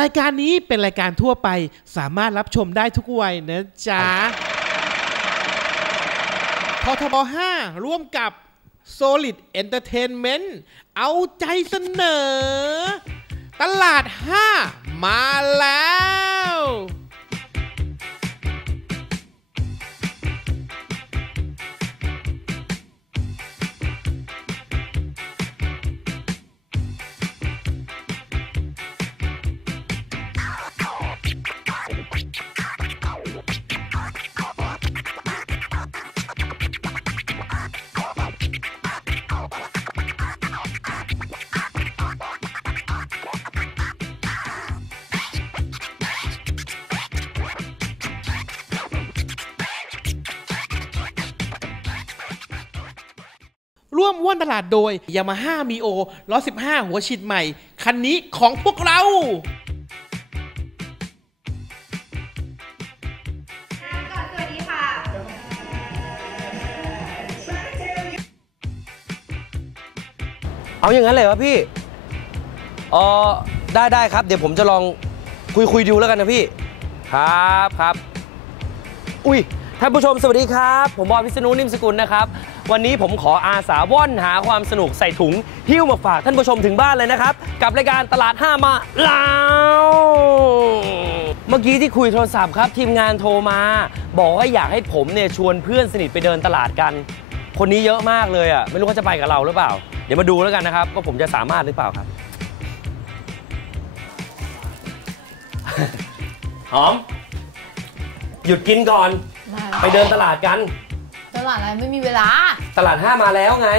รายการนี้เป็นรายการทั่วไปสามารถรับชมได้ทุกวัยนะจ๊ะททบ5ร่วมกับ Solid Entertainment เอาใจเสนอ ตลาด 5 มาแล้ว วมว่อนตลาดโดย Yamaha Mio 115 หัวฉีดใหม่ คันนี้ของพวกเราก่อนสวัสดีค่ะเอาอย่างนั้นเลยครับพี่อ๋อได้ได้ครับ เดี๋ยวผมจะลองคุยคุยดูแล้วกันนะพี่ ครับครับ อุ้ยท่านผู้ชมสวัสดีครับ ผมบอยพิษณุนิ่มสกุลนะครับ วันนี้ผมขออาสาว่อนหาความสนุกใส่ถุงหิ้วมาฝากท่านผู้ชมถึงบ้านเลยนะครับ กับรายการตลาด5มาล้วเมื่อกี้ที่คุยโทรศัพท์ครับ ทีมงานโทรมา บอกว่าอยากให้ผมเนี่ยชวนเพื่อนสนิทไปเดินตลาดกัน คนนี้เยอะมากเลยอะไม่รู้เขาจะไปกับเราหรือเปล่า เดี๋ยวมาดูแล้วกันนะครับว่าผมจะสามารถหรือเปล่าครับหอม หยุดกินก่อน ไปเดินตลาดกัน ตลาดอะไรไม่มีเวลา ตลาดห้ามาแล้วไง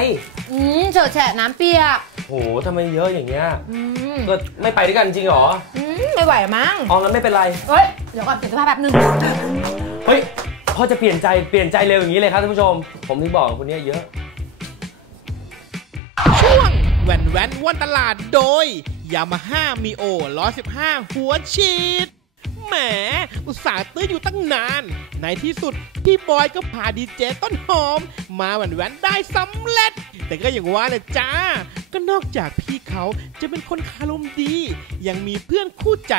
อืมเฉอะแฉะน้ำเปียกโหทำไมเยอะอย่างเงี้ยอืมก็ไม่ไปด้วยกันจริงเหรออืมไม่ไหวมั้งอ๋องั้นไม่เป็นไร เฮ้ยเดี๋ยวก่อนเปลี่ยนเสื้อผ้าแป๊บนึงเฮ้ยพ่อจะเปลี่ยนใจเปลี่ยนใจเร็วอย่างนี้เลยครับท่านผู้ชม ผมถึงบอกคนเนี้ยเยอะ ช่วงแว่นแว่นว่อนตลาดโดย Yamaha Mio 115 หัวฉีด แหม อุตส่าห์ตื้ออยู่ตั้งนาน ในที่สุด พี่บอยก็พาดีเจต้นหอม มาแว่นแว่นได้สำเร็จ แต่ก็อย่างว่าแหละจ้า ก็นอกจากพี่เขาจะเป็นคนคารมดี ยังมีเพื่อนคู่ใจ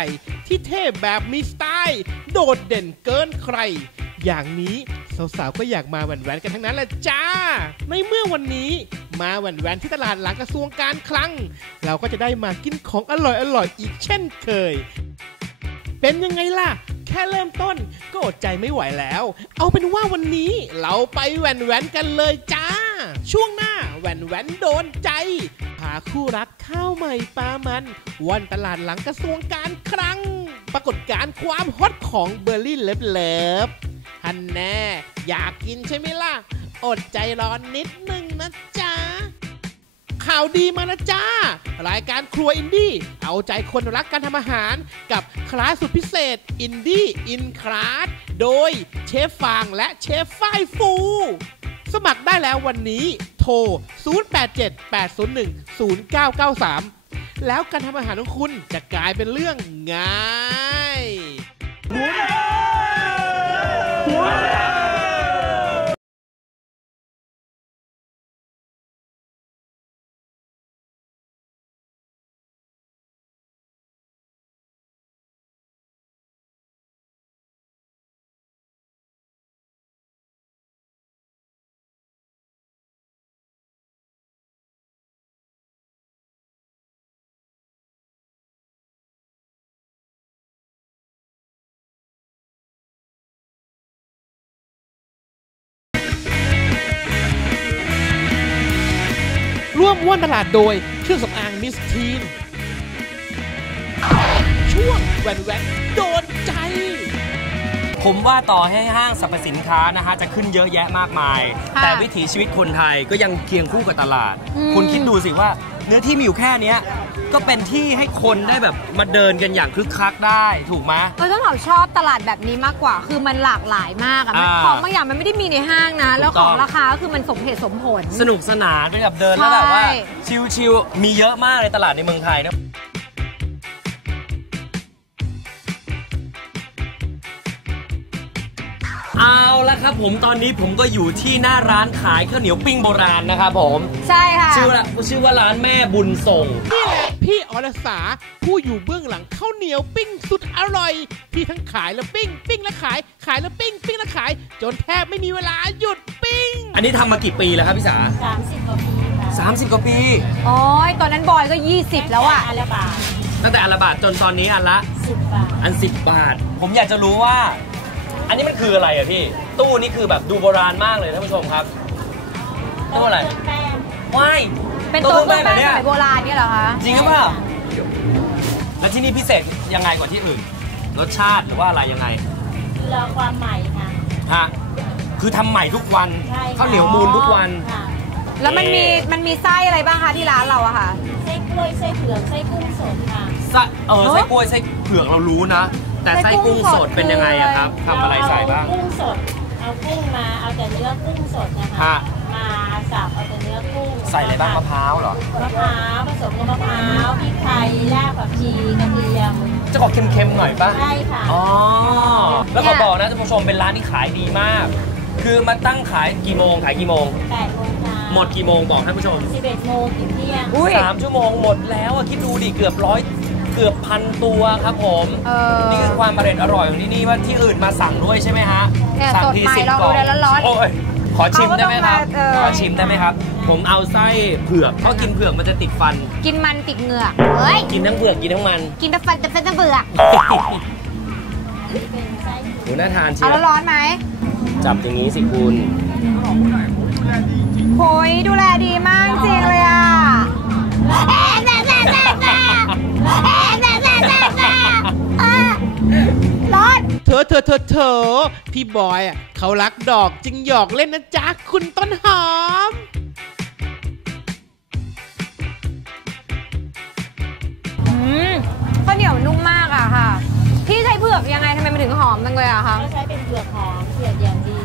ที่เท่แบบมีสไตล์ โดดเด่นเกินใคร อย่างนี้สาวๆ ก็อยากมาแหวนแหวนกันทั้งนั้นแหละจ้า ในเมื่อวันนี้มาแหวนแหวนที่ตลาดหลังกระทรวงการคลัง เราก็จะได้มากินของอร่อยๆอีกเช่นเคย เป็นยังไงล่ะ แค่เริ่มต้นก็อดใจไม่ไหวแล้ว เอาเป็นว่าวันนี้เราไปแหวนแหวนกันเลยจ้า ช่วงหน้าแหวนแหวนโดนใจ พาคู่รักข้าวใหม่ปลามันวันตลาดหลังกระทรวงการคลัง ปรากฏการณ์ความฮอตของเบอร์รี่เลิฟเลิฟฮันแน่ อยากกินใช่ไหมล่ะ อดใจรอนนิดนึงนะจ๊ะข่าวดีมาแล้วจ้า รายการครัวอินดี้เอาใจคนรักการทำอาหารกับคลาสสุดพิเศษอินดี้อินคลาสโดยเชฟฟางและเชฟฝ้ายฟู สมัครได้แล้ววันนี้โทร 0878010993 แล้วการทำอาหารของคุณจะกลายเป็นเรื่องง่าย ว่านตลาดโดยเครื่องสำอางมิสทีนช่วงแวนแวนโด ผมว่าต่อให้ห้างสรรพสินค้านะฮะจะขึ้นเยอะแยะมากมาย ค่ะแต่วิถีชีวิตคนไทยก็ยังเคียงคู่กับตลาด อืม คุณคิดดูสิว่า เนื้อที่มีอยู่แค่เนี้ยก็เป็นที่ให้คนได้แบบมาเดินกันอย่างคึกคักได้ถูกไหม เออต้องบอกชอบตลาดแบบนี้มากกว่า คือมันหลากหลายมากอะมันอ่าของบางอย่างมันไม่ได้มีในห้างนะ แล้วถูกขต้ออง งราคาก็คือมันสมเหตุสมผล สนุกสนานไปแบบเดินแล้วแบบว่า ใช่ ชิลๆมีเยอะมากในตลาดในเมืองไทยนะ ครับผมตอนนี้ผมก็อยู่ที่หน้าร้านขายข้าวเหนียวปิ้งโบราณนะครับผม ใช่ค่ะ ชื่อว่าชื่อว่าร้านแม่บุญส่ง นี่แหละพี่อรสาผู้อยู่เบื้องหลังข้าวเหนียวปิ้งสุดอร่อย ที่ทั้งขายและปิ้ง ปิ้งและขาย ขายและปิ้ง ปิ้งและขาย จนแทบไม่มีเวลาหยุดปิ้ง อันนี้ทำมากี่ปีแล้วครับพี่สาสามสิบกว่าปีค่ะ30กว่าปีโอ้ยตอนนั้นบอยก็20แล้วอะอันละบาทตั้งแต่อันละบาทจนตอนนี้อันละสิบบาท อัน10บาท ผมอยากจะรู้ว่า อันนี้มันคืออะไรอะพี่ ตู้นี่คือแบบดูโบราณมากเลยท่านผู้ชมครับ ตู้อะไรแป้งว้ายเป็นโต๊ะเครื่องแป้งแบบสเนี้ยมัยโบราณเนี่ยเหรอคะจริงหรือเปล่าแล้วที่นี่พิเศษยังไงกว่าที่อื่น รสชาติหรือว่าอะไรยังไงคือเราความใหม่ค่ะฮะคือทำใหม่ทุกวันใช่ค่ะข้าวเหนียวมูลทุกวัน ค่ะแล้วมันมีมันมีไส้อะไรบ้างคะที่ร้านเราอะค่ะ ไส้กล้วยไส้เผือกไส้กุ้งสดค่ะ ไส้เออไส้กล้วยไส้เผือกเรารู้นะ แต่ไส้กุ้งสดเป็นยังไงอะครับทำอะไรใส่บ้างเอกุ้งสด เอากุ้งมา เอาแต่เนื้อกุ้งสดนะคะฮะมาสับเอาแต่เนื้อกุ้งใส่อะไรบ้างมะพร้าวเหรอ มะพร้าวผสมกับมะพร้าวพริกไทยรากผักชีกระเทียมจะออกเค็มๆหน่อยป่ะ ใช่ค่ะ อ๋อ แล้วขอบอกนะท่านผู้ชมเป็นร้านที่ขายดีมาก คือมาตั้งขายกี่โมงขายกี่โมง แปดโมงเช้าหมดกี่โมงบอกท่านผู้ชม สิบเอ็ดโมงถึงเที่ยง อุ้ยสามชั่วโมงหมดแล้วอะคิดดูดิเกือบร้อย เกือบพันตัวครับผม เออ นี่คือความอร่อยอร่อยของที่นี่ว่าที่อื่นมาสั่งด้วยใช่ไหมฮะเนี่ยสั่งสดทีใหม่สิบเรากล่องดูแล้วร้อนๆโอ้ยขอชิมได้ไหมครับ เขาก็ต้องมาเออ ขอชิมได้ไหมครับ ผมเอาไส้เผือกเพราะกินเผือกมันจะติดฟัน กินมันติดเหงือกเฮ้ย กินทั้งเผือกกินทั้งมันกินแต่ฟันแต่ฟันแต่เบือกเป็นไส้หนูน่าทานเชีเอายแล้ววร้อนไหมจับอย่างนี้สิคุณ โหยดูแลดีมากจริงเลยอะ ร้อนเธอเธอเธอเธอพี่บอยอะเขารักดอกจึงหยอกเล่นนะจ๊ะคุณต้นหอมอืมข้าวเหนียวนุ่มมากอะค่ะ พี่ใช้เผือกยังไงทำไมมันถึงหอมจังเลยอะคะ ก็ใช้เป็นเผือกหอมเผือกอย่างดี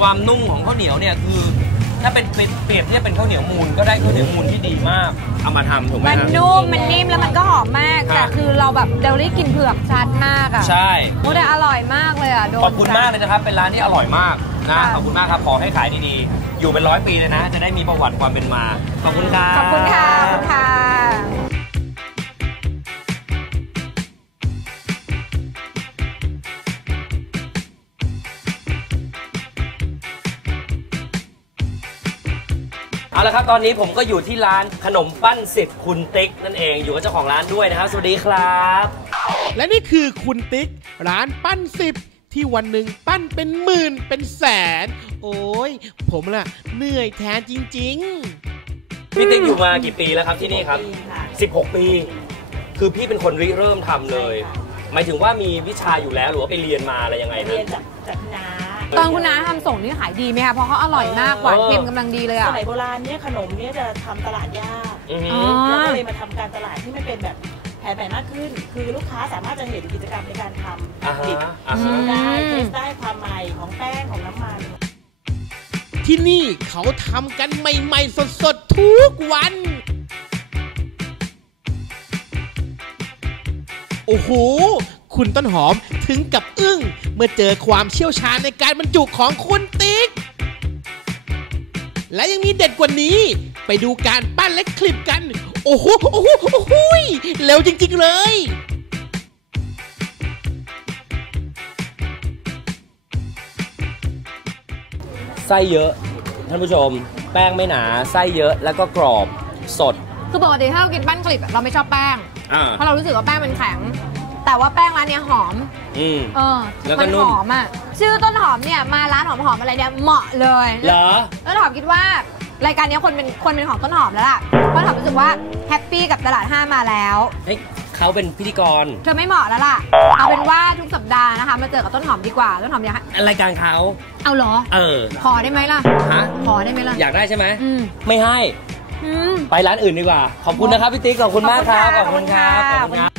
ความนุ่มของข้าวเหนียวเนี่ยคือ ถ้าเป็นเปรียบเทียบเป็นข้าวเหนียวมูลก็ได้ข้าวเหนียวมูลที่ดีมาก เอามาทำถูกไหมมันครับนุ่ม มันนิ่มแล้วมันก็หอมมาก ครับ แต่คือเราแบบเดลี่กลินเผือกชัดมากอะใช่ โอ้แต่อร่อยมากเลยอะโดน ขอบคุณมากเลยนะครับ เป็นร้านที่อร่อยมากนะ ค่ะขอบคุณมากครับ ขอให้ขายดีๆ อยู่เป็นร้อยปีเลยนะ จะได้มีประวัติความเป็นมา ขอบคุณครับ ขอบคุณค่ะขอบคุณค่ะ เอาละครับตอนนี้ผมก็อยู่ที่ร้านขนมปั้นสิบคุณติ๊กนั่นเองอยู่กับเจ้าของร้านด้วยนะครับ สวัสดีครับ และนี่คือคุณติ๊ก ร้านปั้นสิบที่วันหนึ่งปั้นเป็นหมื่นเป็นแสน โอ้ย ผมล่ะ เหนื่อยแทนจริงๆพี่ติ๊กอยู่มากี่ปีแล้วครับที่นี่ครับปีค่ะ16 ปี คือพี่เป็นคนริเริ่มทำเลยใช่ค่ะหมายถึงว่ามีวิชาอยู่แล้วหรือว่าไปเรียนมาอะไรยังไงเรียนนะจากจากน้า ตอนคุณน้าทำส่งนี่ขายดีไหมคะ เพราะเขาอร่อยมากหวานเค็มกำลังดีเลยสอะมัยโบราณเนี่ยขนมเนี่ยจะทำตลาดยากอือหือ๋ออเราก็เลยมาทำการตลาดที่มันเป็นแบบแผนใหม่มากขึ้น คือลูกค้าสามารถจะเห็นกิจกรรมในการทอ่าำฮะดิบอ่าชิฮะมได้เทสได้ความใหม่ของแป้งของน้ำมัน ที่นี่เขาทำกันใหม่ๆ สดๆ ทุกวัน โอ้โห คุณต้นหอมถึงกับอึ้ง เมื่อเจอความเชี่ยวชาญในการบรรจุของคุณติ๊ก และยังมีเด็ดกว่านี้ ไปดูการปั้นและคลิปกัน โอ้โหโอ้โหโอ้โหยเร็วจริง ๆ เลยไส้เยอะ ท่านผู้ชม แป้งไม่หนาไส้เยอะแล้วก็กรอบสด คือปกติถ้าเรากินปั้นกลิบอะเราไม่ชอบแป้ง อ่า เพราะเรารู้สึกว่าแป้งมันแข็ง แต่ว่าแป้งร้านเนี้ยหอม อืม เออแล้วก็มันนุ่หม อมอะ ชื่อต้นหอมเนี่ยมาร้านหอมหอมๆอะไรเนี่ยเหมาะเลยเหรอ ต้นหอมคิดว่ารายการเนี้ยคนเป็นคนเป็นของต้นหอมแล้วล่ะเพราะต้นหอมรู้สึกว่าแฮปปี้กับตลาดห้ามาแล้ว เฮ้ยเขาเป็นพิธีกรเธอไม่เหมาะแล้วล่ะ เอาเป็นว่าทุกสัปดาห์นะคะมาเจอกับต้นหอมดีกว่า ต้นหอมอยากให้รายการเขาเอาเหรอ เออ ขอได้ไหมล่ะ ฮะ ขอได้ไหมล่ะ อยากได้ใช่ไหมอืมไม่ให้ อืม ไปร้านอื่นดีกว่า ขอบคุณนะครับพี่ติ๊กขอบคุณมากครับขอบคุณค่ะขอบคุณครับ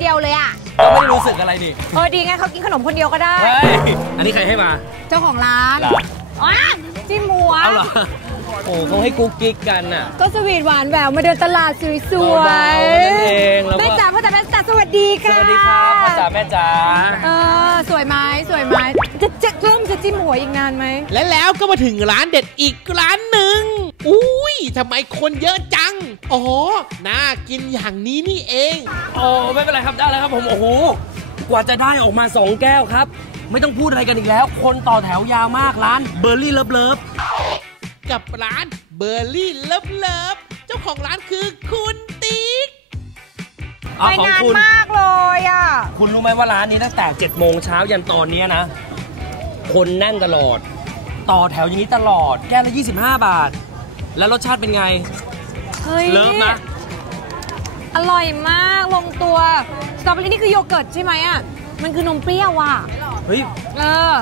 เดินร่มคนเดียวเลยอะก็ไม่ได้รู้สึกอะไรนี่เออดีไงเขากินขนมคนเดียวก็ได้ เฮ้ยอันนี้ใครให้มาเจ้าของร้านเหรออ๋อจิ้มหัวเอาเหรอโอ้เขาให้กุ๊กกิ๊กกันน่ะ ก็สวีทหวานแหววมาเดินตลาดสวยเบาๆนั่นเองแล้วก็ แม่จ๋าพ่อจ๋าแม่จ๋าสวัสดีสค่ะวัสดีครับพ่อจ๋าแม่จ๋าเออสวยไหมสวยไหมจะจะเริ่มจะจิ้มหัวอีกนานไหมและแล้วก็มาถึงร้านเด็ดอีกร้านหนึ่งอุ้ยทำไมคนเยอะจัง อ๋อน่ากินอย่างนี้นี่เอง โอ้ไม่เป็นไรครับได้แล้วครับผมโอ้โหกว่าจะได้ออกมา 2 แก้วครับ ไม่ต้องพูดอะไรกันอีกแล้ว คนต่อแถวยาวมากร้านเบอร์รี่เลิฟเลิฟกับร้านเบอร์รี่เลิฟเลิฟเจ้าของร้านคือคุณติ๊กเอาไปของนานคุณมากเลยอะ คุณรู้ไหมว่าร้านนี้ตั้งแต่7โมงเช้ายันตอนเนี้ยนะ คนแน่นตลอด ต่อแถวอย่างนี้ตลอด แก้วละ 25 บาท แล้วรสชาติเป็นไง เฮ้ยเลิฟนะ อร่อยมากลงตัวสตรอเบอรี่นี่คือโยเกิร์ตใช่ไหมอะ มันคือนมเปรี้ยวอะ เฮ้ย เออ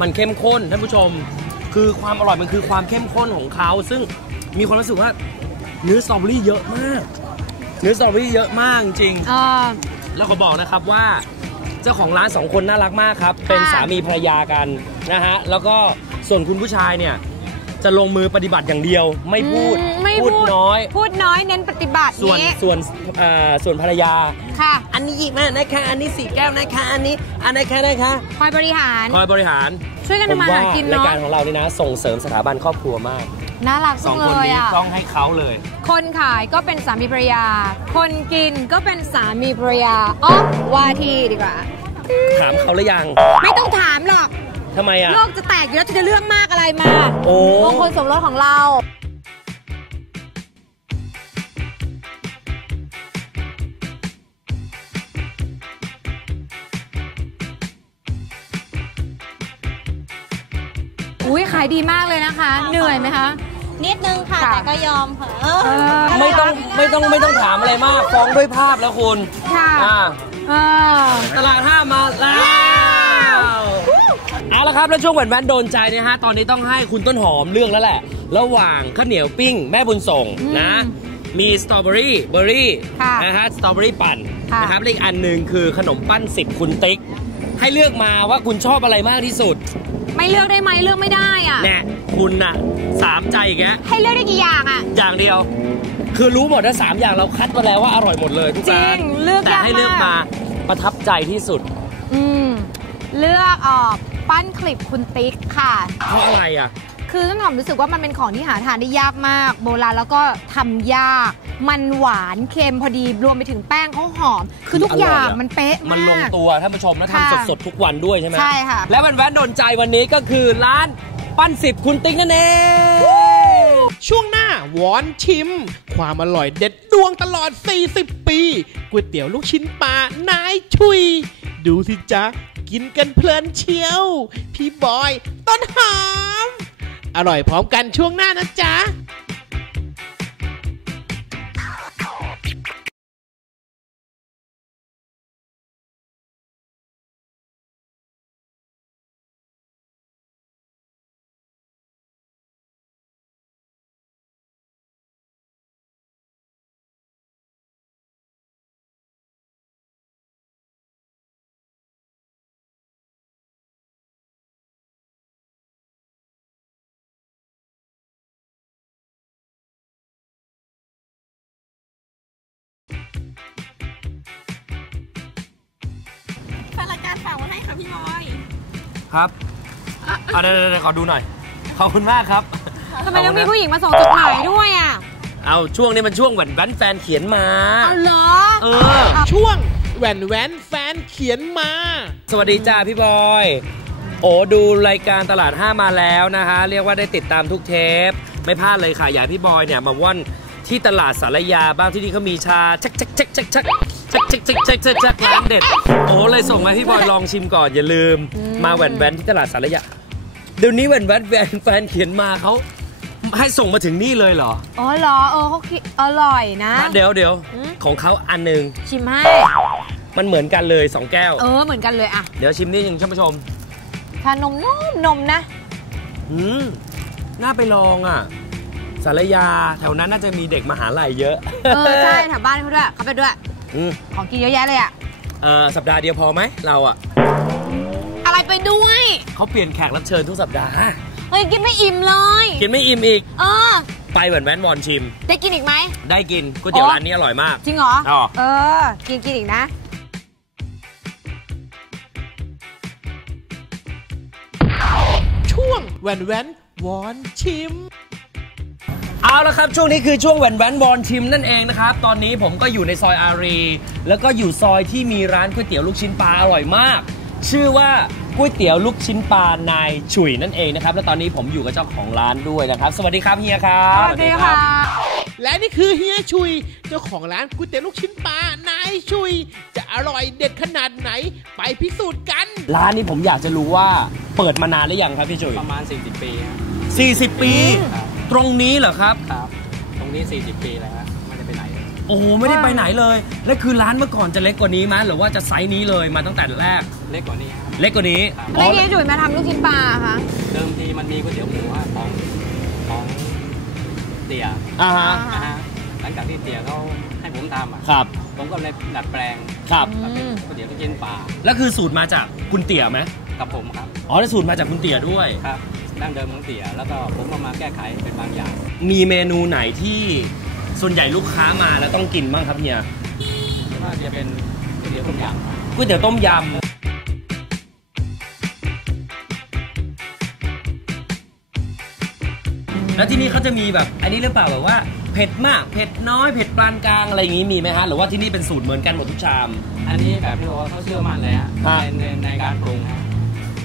มันเข้มข้นท่านผู้ชม คือความอร่อยมันคือความเข้มข้นของเขาซึ่งมีความรู้สึกว่าเนื้อสตรอเบอรี่เยอะมาก เนื้อสตรอเบอรี่เยอะมากจริง เออ แล้วขอบอกนะครับว่าเจ้าของร้านสองคนน่ารักมากครับ เป็นสามีภรรยากันนะฮะ แล้วก็ส่วนคุณผู้ชายเนี่ย จะลงมือปฏิบัติอย่างเดียว ไม่พูดอืมไม่พูดน้อย พูดน้อยเน้นปฏิบัติส่วนนี้ส่วนอ่าส่วนภรรยา ค่ะ อันนี้หยิบมานะคะ อันนี้สี่แก้วนะคะ อันนี้ อันนี้นคะนะคะคอยบริหาร คอยบริหาร ช่วยกันผมทำมาว่าหากินรายเนาะการของเรานี่นะ ส่งเสริมสถาบันครอบครัวมาก น่ารักสจัองงคนเลยนี้อะต้องให้เขาเลย คนขายก็เป็นสามีภรรยา คนกินก็เป็นสามีภรรยาอ๋อว่าทีดีกว่า ถามเขาหรือยัง ไม่ต้องถามหรอก ทำไมอะ โลกจะแตกอยู่แล้วจะเรื่องมากอะไรมาโอ้มงคลสมรสของเราอุ้ยขายดีมากเลยนะคะ เหนื่อยไหมคะ นิดนึงค่ะค่ะแต่ก็ยอมค่ะเออเออไม่ต้องไม่ต้องไม่ต้องถามอะไรมาก ฟ้องด้วยภาพแล้วคุณ ค่ะอ่าเออตลาดห้ามาแล้ว เอาละครับ แล้วช่วงแหวนแหวนโดนใจเนี่ยฮะ ตอนนี้ต้องให้คุณต้นหอมเลือกแล้วแหละ ระหว่างข้าวเหนียวปิ้งแม่บุญส่งอืมนะ มีสตรอเบอรี่เบอร์รี่ค่ะนะฮะสตรอเบอรี่ปั่นค่ะ นะครับและอีกอันหนึ่งคือขนมปั้นสิบคุณติ๊ก ให้เลือกมาว่าคุณชอบอะไรมากที่สุดไม่เลือกได้ไหมเลือกไม่ได้อะ แน่คุณน่ะสามใจอีกแกให้เลือกได้กี่อย่างอะ อย่างเดียว คือรู้หมดนะสามอย่างเราคัดมาแล้วว่าอร่อยหมดเลยทุกจริร้างนเลือกแต่ยากให้เลือกมามาก ประทับใจที่สุด อืม เลือกออก ปั้นคลิปคุณติ๊กค่ะ เพราะอะไรอะ คือต้นหอมรู้สึกว่ามันเป็นของที่หาทานได้ยากมาก โบราณแล้วก็ทำยาก มันหวานเค็มพอดีรวมไปถึงแป้งเขาหอม คือทุกอย่างอร่อยอะมันเป๊ะมันลงมากตัวท่านผู้ชมแล้วค่ะทำสดๆทุกวันด้วยใช่ไหมใช่ค่ะ และแว่นๆโดนใจวันนี้ก็คือร้านปั้นสิบคุณติ๊กนั่นเองช่วงหน้าวอนชิม ความอร่อยเด็ดดวงตลอด 40 ปีก๋วยเตี๋ยวลูกชิ้นปลานายชุย ดูสิจ๊ะ กินกันเพลินเชียว พี่บอย ต้นหอม อร่อยพร้อมกันช่วงหน้านะจ๊ะ ค่ะพี่บอย ครับอะเดี๋ยวๆๆขอดูหน่อย ขอบคุณมากครับ ทำไมต้องมีผู้หญิงมาส่งจดหมายด้วยอะ เอาช่วงนี้มันช่วงแหวนแว่นแฟนเขียนมา เอาเหรอ เออ ช่วงแหวนแหวนแฟนเขียนมา สวัสดีจ้าพี่บอย โอ้ดูรายการตลาดห้ามาแล้วนะคะ เรียกว่าได้ติดตามทุกเทป ไม่พลาดเลยค่ะอยากให้พี่บอยเนี่ยมาว่อนที่ตลาดสารยาบ้างที่นี่เขามีชาชักชักชักชักชัก ชักชักชักชักชักชักร้านเด็ด โอ้เลยส่งมาให้พี่บอยลองชิมก่อนอย่าลืม มาแหวนแวนที่ตลาดสารยาเดี๋ยวนี้แหวนแวนแฟนแฟนเขียนมาเขาให้ส่งมาถึงนี่เลยเหรอ อ๋อเหรอเออเขาคิดอร่อยนะ เดี๋ยวเดี๋ยวอืมของเขาอันหนึ่งชิมให้ มันเหมือนกันเลยสองแก้ว เออเหมือนกันเลยอะ เดี๋ยวชิมนิดนึงท่านผู้ชมทานนมนุ่มนมนะ อืมน่าไปลองอะสารยาแถวนั้นน่าจะมีเด็กมหาลัยเยอะ เออใช่แถวบ้านเขาด้วยเขาไปด้วยอืม ของกินเยอะแยะเลยอะเออสัปดาห์เดียวพอไหมเราอะ อะไรไปด้วยเขาเปลี่ยนแขกรับเชิญทุกสัปดาห์เฮ้ยกินไม่อิ่มเลย กินไม่อิ่มอีก เออ ไปแหวนแหวนวอนชิม ได้กินอีกไหม ได้กินก๋วยเตี๋ยวอ๋อร้านนี้อร่อยมาก จริงเหรออ๋อเออ กินกินอีกนะช่วงแหวนแหวนวอนชิม เอาละครับ ช่วงนี้คือช่วงแหวนแหวนวอนชิมนั่นเองนะครับ ตอนนี้ผมก็อยู่ในซอยอารี แล้วก็อยู่ซอยที่มีร้านก๋วยเตี๋ยวลูกชิ้นปลาอร่อยมาก ชื่อว่าก๋วยเตี๋ยวลูกชิ้นปลานายฉุยนั่นเองนะครับ และตอนนี้ผมอยู่กับเจ้าของร้านด้วยนะครับ สวัสดีครับเฮียครับสวัสดีค่ะ และนี่คือเฮียชุย เจ้าของร้านก๋วยเตี๋ยวลูกชิ้นปลานายชุย จะอร่อยเด็ดขนาดไหนไปพิสูจน์กัน ร้านนี้ผมอยากจะรู้ว่าเปิดมานานหรือยังครับพี่จุ๋ยประมาณ 40 ปีครับ 40 ปีครับ ตรงนี้เหรอครับ ครับ ตรงนี้ 40 ปีแล้วฮะไม่ได้ไปไหนเลยโอ้โหไม่ได้ไปไหนเลย และคือร้านเมื่อก่อนจะเล็กกว่านี้มั้ยหรือว่าจะไซส์นี้เลยมาตั้งแต่แรก เล็กกว่านี้ครับเล็กกว่านี้แล้วเฮียจุ๋ยมาทำลูกชิ้นปลาคะเดิมทีมันมีก๋วยเตี๋ยวหมูฮะของของเตี๋ยอ่าฮะนะฮะหลังจากที่เตี๋ยเขาให้ผมทำอะครับ ผมก็เลยดัดแปลงครับมาเป็นก๋วยเตี๋ยวลูกชิ้นปลาแล้วคือสูตรมาจากคุณเตี๋ยไหมกับผมครับ อ๋อแล้วสูตรมาจากคุณเตี๋ยด้วย ครับ ดั้งเดิมของเตี๋ยแล้วก็ผมเอามาแก้ไขเป็นบางอย่าง มีเมนูไหนที่ส่วนใหญ่ลูกค้ามาแล้วต้องกินบ้างครับเฮียว่าจะเป็นก๋วยเตี๋ยวต้มยำครับก๋วยเตี๋ยวต้มยำแล้วที่นี่เขาจะมีแบบอันนี้หรือเปล่าแบบว่าเผ็ดมากเผ็ดน้อยเผ็ดปานกลางอะไรอย่างนี้มีไหมฮะหรือว่าที่นี่เป็นสูตรเหมือนกันหมดทุกชาม อันนี้แบบที่ว่าเขาเชื่อมั่นเลยฮะฮะในในในการปรุงฮะ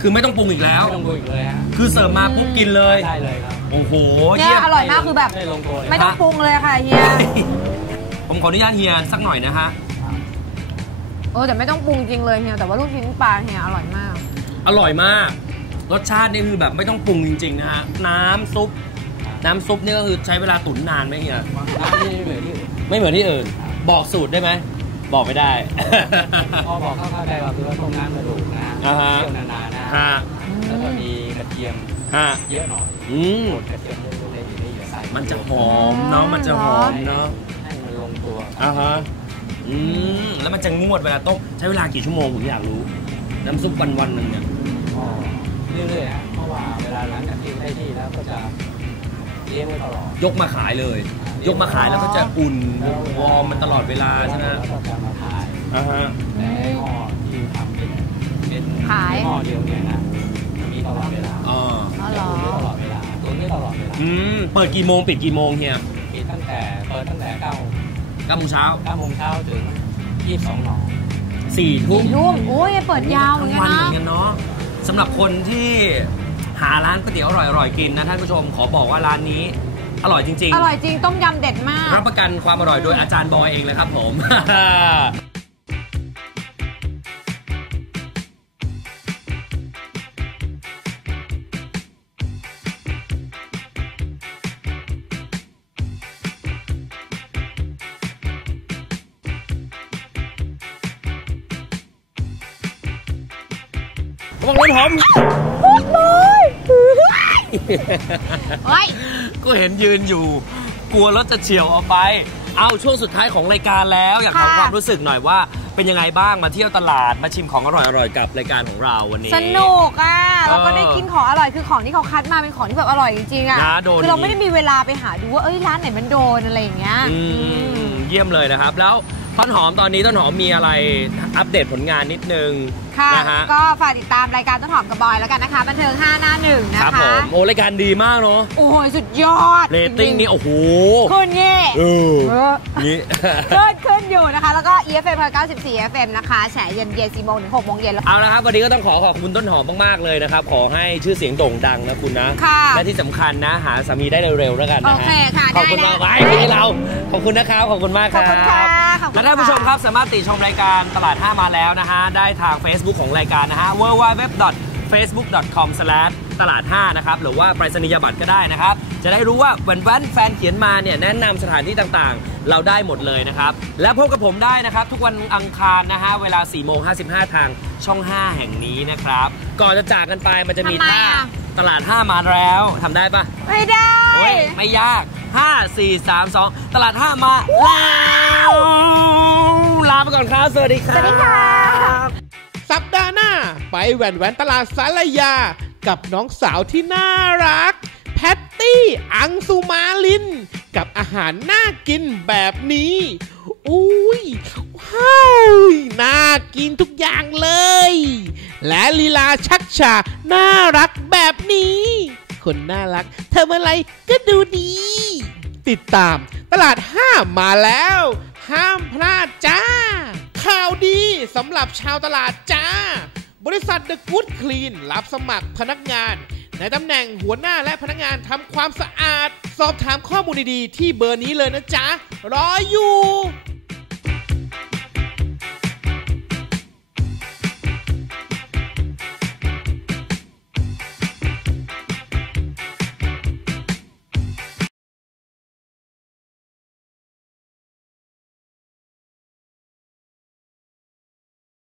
คือไม่ต้องปรุงอีกแล้ว ไม่ต้องปรุงอีกเลยฮะคือเสิร์ฟมาปุ๊บกินเลย ได้เลยครับ โอ้โหเนี่ยอร่อยมากคือแบบ ได้ลงตัวเลยไม่ต้องปรุงเลยค่ะเฮีย ผมขออนุญาตเฮียสักหน่อยนะฮะ โอ้แต่ไม่ต้องปรุงจริงเลยเฮียแต่ว่าลูกชิ้นปลาเฮียอร่อยมาก อร่อยมาก รสชาตินี่คือแบบไม่ต้องปรุงจริงๆนะฮะ น้ำซุป น้ำซุปนี่ก็คือใช้เวลาตุ๋นนานไหมเฮียร้านนี้เหมือนที่อื่นไม่เหมือนที่อื่น บอกสูตรได้ไหมบอกไม่ได้ พอบอกคร่าวๆได้ว่าคือว่าต้มน้ำกระดูกนะฮะอ่าฮะเคี่ยวนานๆนะ ฮะแล้วก็มีกระเทียมฮะเยอะหน่อยอืมบดกระเทียมเยอะๆเลยอยู่ในเหยื่อใส่มันจะหอมเนาะมันจะหอมเนาะให้มันลงตัวอ่าฮะอืมแล้วมันจะงวดเวลาต้มใช้เวลากี่ชั่วโมงผมอยากรู้ น้ำซุปวันวันๆหนึ่งเนี่ยก็เรื่อยๆฮะเพราะว่าเวลาหลังจากที่ได้ที่แล้วก็จะเลี้ยงไว้ตลอดยกมาขายเลย ยกมาขายแล้วก็จะอุ่นวอร์มมันตลอดเวลาใช่ไหมแล้วก็จะมาขายอ่าฮะแต่ไอ้หม้อ หม้อเดียวเนี่ยนะมีตลอดเวลาอ๋ออ๋อเหรอตุนไว้ตลอดเวลาตุนไว้ตลอดเวลาอืมเปิดกี่โมงปิดกี่โมงเฮียปิดตั้งแต่เปิดตั้งแต่9เก้าโมงเช้า9โมงเช้าถึง22นสี่ทุ่มรุ่มโอ้ยเปิดยาวเหมือนกันทั้งนะเหมือนกันเนาะสำหรับคนที่หาร้านก๋วยเตี๋ยวอร่อยๆกินนะท่านผู้ชมขอบอกว่าร้านนี้อร่อยจริงอร่อยจริงต้มยำเด็ดมากๆรับประกันความอร่อยโดยอาจารย์บอยเองเลยครับผม บอกเลยผมเฮ้ยก็เห็นยืนอยู่ กลัวรถจะเฉียวออกไป เอาช่วงสุดท้ายของรายการแล้ว อยากถามค่ะความรู้สึกหน่อยว่า เป็นยังไงบ้างมาเที่ยวตลาดมาชิมของอร่อยๆกับรายการของเราวันนี้ สนุกอะเราก็เออได้กินของอร่อยคือของที่เขาคัดมาเป็นของที่แบบอร่อยจริงๆอะนะโดนคือเราไม่ได้มีเวลาไปหาดูว่าเอ้ยร้านไหนมันโดนอะไรอย่างเงี้ยอืมเยี่ยมเลยนะครับ แล้วต้นหอมตอนนี้ต้นหอมมีอะไรอัปเดตผลงานนิดนึง ค่ะ นะฮะ ก็ฝากติดตามรายการต้นหอมกับบอยแล้วกันนะคะ บันเทิง 5 หน้าหนึ่งนะครับผคะม โอ้รายการดีมากเนาะโอ้โหสุดยอดเรตติ้งนี่โอ้โหคุณนี่เออเออ นี่ ขึ้นขึ้นอยู่นะคะ แล้วก็ EFM 94 FM นะคะแฉเย็นเย็น4โมงถึง6โมงเย็นแล้ว เอาละครับ วันนี้ก็ต้องขอขอบคุณต้นหอมมาก ๆ เลยนะครับ ขอให้ชื่อเสียงโด่งดังนะคุณนะ ค่ะและที่สำคัญนะ หาสามีได้เร็ว ๆ แล้วกันนะโอเคค่ะขอบคุณได้มากได้ไว้ให้เรา ขอบคุณนะครับ ขอบคุณมากคขรัอบบคุณค่ะขอบคุณและท่านผู้ชมค่ะ ครับสามารถติชมรายการตลาด 5 มาแล้วนะฮะ ได้ทาง Facebook ของรายการนะฮะ www.facebook.com ตลาด5นะครับหรือว่าไปรษณียบัตรก็ได้นะครับ จะได้รู้ว่าแว่นๆแฟนเขียนมาเนี่ยแนะนำสถานที่ต่างๆ เราได้หมดเลยนะครับ และพบกับผมได้นะครับ ทุกวันอังคารนะฮะเวลา4โมง55ทางช่อง 5 แห่งนี้นะครับ ก่อนจะจากกันไปมันจะมีทำไมท่าอะตลาด 5 มาแล้วทำได้ปะไม่ได้โอ้ยไม่ยาก 5 4 3 2 ตลาด 5 มาแล้วลาไปก่อนครับสวัสดีครับสวัสดีค่ะ สัปดาห์หน้า ไปแหวนแหวนตลาดสารยา กับน้องสาวที่น่ารัก แพตตี้ อังสุมาลิน กับอาหารน่ากินแบบนี้ อุ้ย ว้าว น่ากินทุกอย่างเลย และลีลาชักชา น่ารักแบบนี้ คนน่ารักทำอะไรก็ดูดี ติดตามตลาดห้ามาแล้ว ห้ามพลาดจ้า ข่าวดีสำหรับชาวตลาดจ้า บริษัท The Good Clean รับสมัครพนักงาน ในตำแหน่งหัวหน้าและพนักงานทำความสะอาด สอบถามข้อมูลดีๆ ที่เบอร์นี้เลยนะจ๊ะ รออยู่